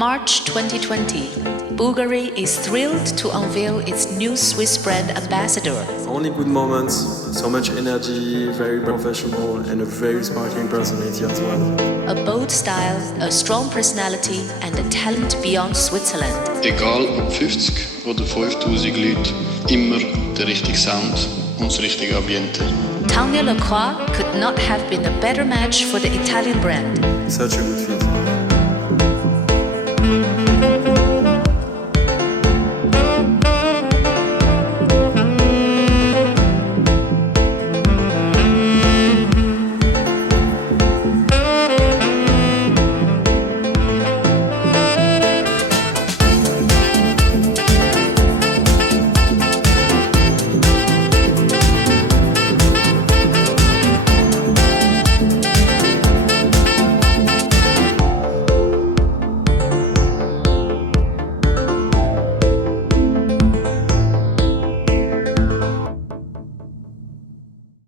March 2020. Bulgari is thrilled to unveil its new Swiss brand ambassador. Only good moments, so much energy, very professional and a very sparkling personality as well. A bold style, a strong personality and a talent beyond Switzerland. Egal ob 50 oder 5000 Leute, immer der richtige Sound und das richtige Ambiente. Tanja La Croix could not have been a better match for the Italian brand. Such a good fit.